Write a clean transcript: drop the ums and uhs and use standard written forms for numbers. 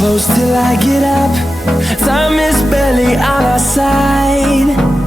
close till I get up. Time is barely on our side.